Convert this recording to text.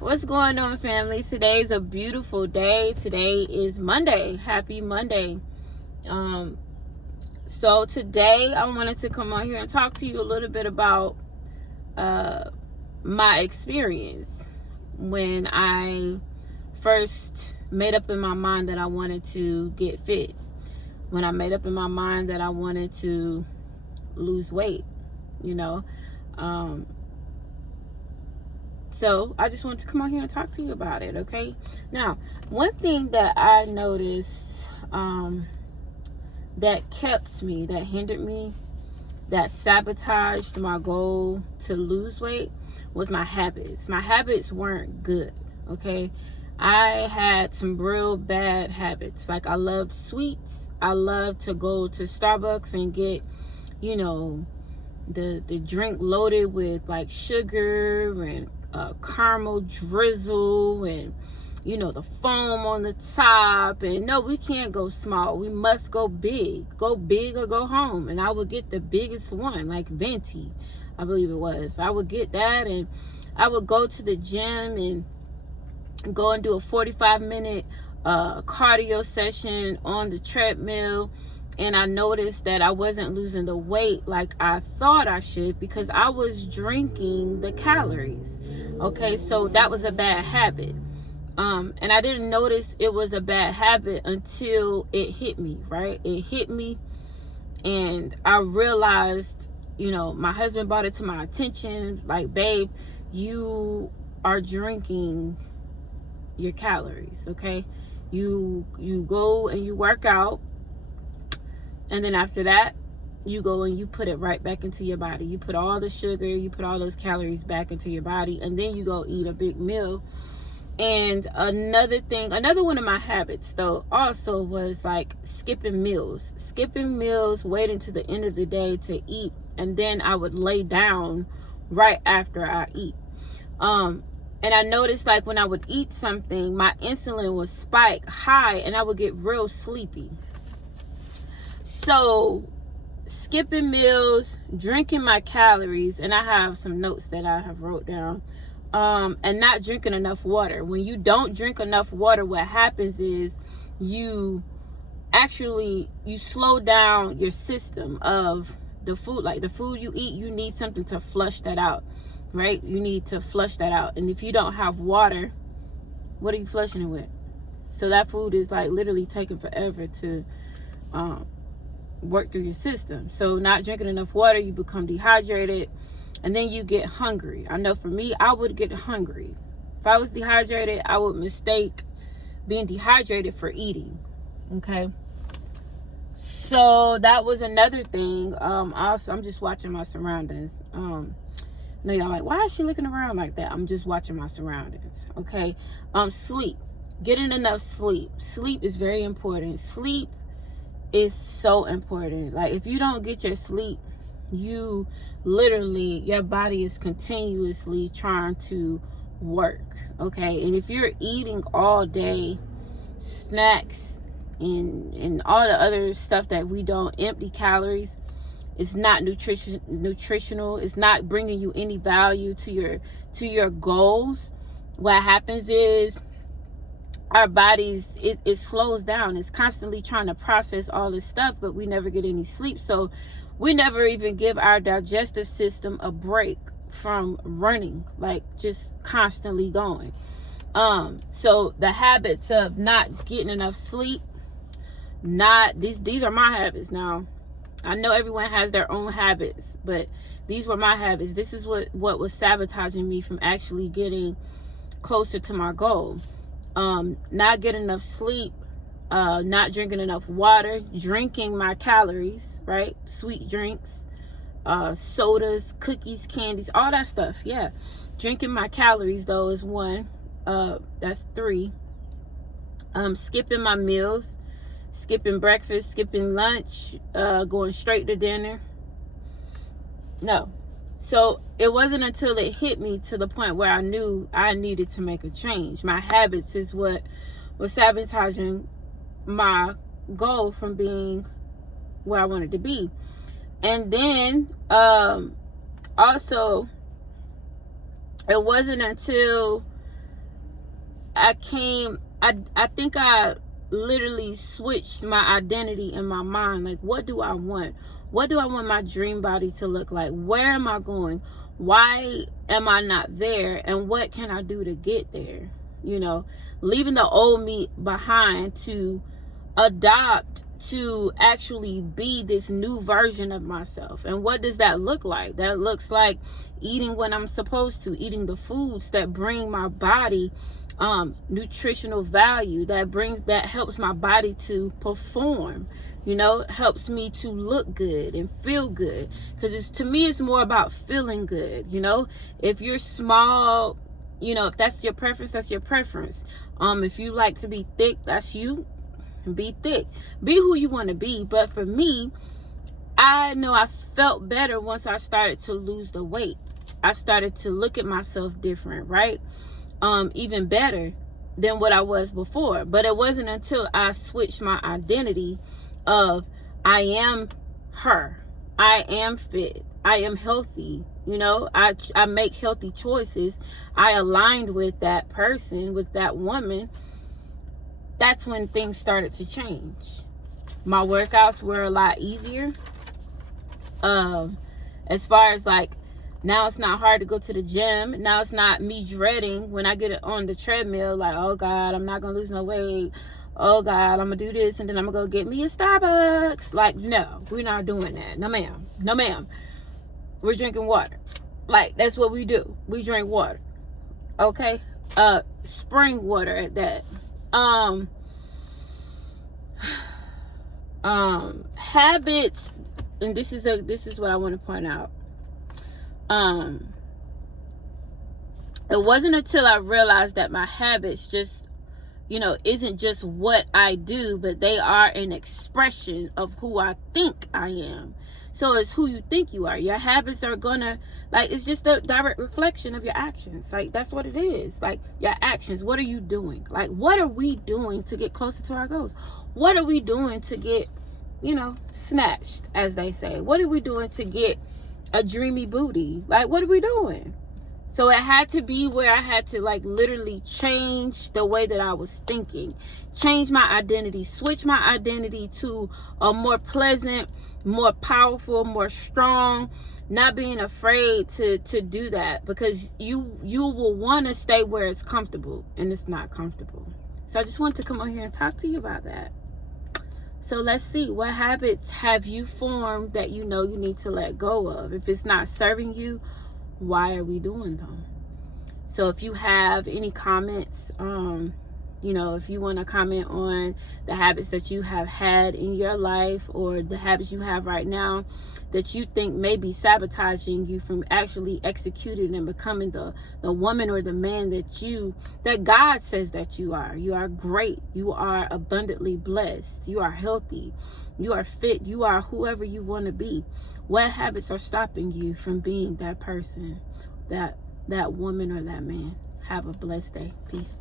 What's going on, family? Today's a beautiful day. Today is Monday. Happy Monday. Um, so today I wanted to come on here and talk to you a little bit about my experience when I first made up in my mind that I wanted to get fit. When I made up in my mind that I wanted to lose weight, you know. So I just wanted to come on here and talk to you about it, okay? Now, one thing that I noticed that hindered me, that sabotaged my goal to lose weight was my habits. My habits weren't good, okay? I had some real bad habits. Like, I loved sweets. I loved to go to Starbucks and get, the drink loaded with like sugar and caramel drizzle and the foam on the top. And no, we can't go small, we must go big or go home. And I would get the biggest one, like venti, I believe it was. I would get that, and I would go to the gym and go and do a 45-minute cardio session on the treadmill. And I noticed that I wasn't losing the weight like I thought I should because I was drinking the calories. Okay, so that was a bad habit. And I didn't notice it was a bad habit until it hit me, right? It hit me, and I realized, my husband brought it to my attention, like, babe, you are drinking your calories, okay? You go and you work out, and then after that, you go and you put it right back into your body. You put all the sugar, you put all those calories back into your body, and then you go eat a big meal. And another one of my habits, though, also was like skipping meals, waiting to the end of the day to eat, and then I would lay down right after I eat. And I noticed, like, when I would eat something, my insulin would spike high and I would get real sleepy. So skipping meals, drinking my calories, and I have some notes that I have wrote down, and not drinking enough water. When you don't drink enough water, what happens is you slow down your system of the food. Like, the food you eat, you need something to flush that out, right? You need to flush that out. And if you don't have water, what are you flushing it with? So that food is like literally taking forever to work through your system. So not drinking enough water, you become dehydrated, and then you get hungry. I know for me, I would get hungry. If I was dehydrated, I would mistake being dehydrated for eating. Okay, so that was another thing. Also, I'm just watching my surroundings. No, y'all like, why is she looking around like that? I'm just watching my surroundings. Okay. Sleep. Getting enough sleep. Sleep is very important. Sleep is so important. Like, if you don't get your sleep, your body is continuously trying to work. Okay. And if you're eating all day, snacks and all the other stuff that we don't, empty calories, it's not nutritional. It's not bringing you any value to your goals. What happens is our bodies, it slows down. It's constantly trying to process all this stuff, but we never get any sleep. So we never even give our digestive system a break from running, like just constantly going. So the habits of not getting enough sleep, these are my habits now. I know everyone has their own habits, but these were my habits. This is what was sabotaging me from actually getting closer to my goal. Not getting enough sleep, not drinking enough water, drinking my calories, right? Sweet drinks, sodas, cookies, candies, all that stuff. Yeah. Drinking my calories, though, is one. That's 3. Skipping my meals, skipping breakfast, skipping lunch, going straight to dinner. No. So it wasn't until it hit me to the point where I knew I needed to make a change. My habits is what was sabotaging my goal from being where I wanted to be. And then also, it wasn't until I think I literally switched my identity in my mind. Like, what do I want? What do I want my dream body to look like? Where am I going? Why am I not there? And what can I do to get there? You know, leaving the old me behind to adopt, to actually be this new version of myself. And what does that look like? That looks like eating when I'm supposed to, eating the foods that bring my body nutritional value, that helps my body to perform, you know, helps me to look good and feel good. Because to me, it's more about feeling good. You know, if you're small, you know, if that's your preference, that's your preference. If you like to be thick, that's you. Be thick, be who you want to be. But for me, I know I felt better once I started to lose the weight. I started to look at myself different, right? Even better than what I was before. But it wasn't until I switched my identity of I am her, I am fit, I am healthy, you know, I make healthy choices, I aligned with that person, with that woman. That's when things started to change. My workouts were a lot easier. As far as like, now it's not hard to go to the gym. Now it's not me dreading when I get on the treadmill, like, oh God, I'm not gonna lose no weight. Oh God, I'm gonna do this and then I'm gonna go get me a Starbucks. Like, no, we're not doing that. No ma'am. No ma'am. We're drinking water. Like, that's what we do. We drink water. Okay? Spring water at that. Habits, and this is what I want to point out. It wasn't until I realized that my habits just, you know, isn't just what I do, but they are an expression of who I think I am. So it's who you think you are. Your habits are gonna, like, it's just a direct reflection of your actions. Like, that's what it is. Like, your actions, what are you doing? Like, what are we doing to get closer to our goals? What are we doing to get, you know, snatched, as they say? What are we doing to get a dreamy booty? Like, what are we doing? So it had to be where I had to, like, literally change the way that I was thinking, change my identity, switch my identity to a more pleasant, more powerful, more strong, not being afraid to do that, because you will want to stay where it's comfortable, and it's not comfortable. So I just wanted to come on here and talk to you about that. So let's see, what habits have you formed that you know you need to let go of? If it's not serving you, why are we doing them? So if you have any comments, you know, if you want to comment on the habits that you have had in your life, or the habits you have right now that you think may be sabotaging you from actually executing and becoming the woman or the man that God says that you are. You are great. You are abundantly blessed. You are healthy. You are fit. You are whoever you want to be. What habits are stopping you from being that person, that woman or that man? Have a blessed day. Peace.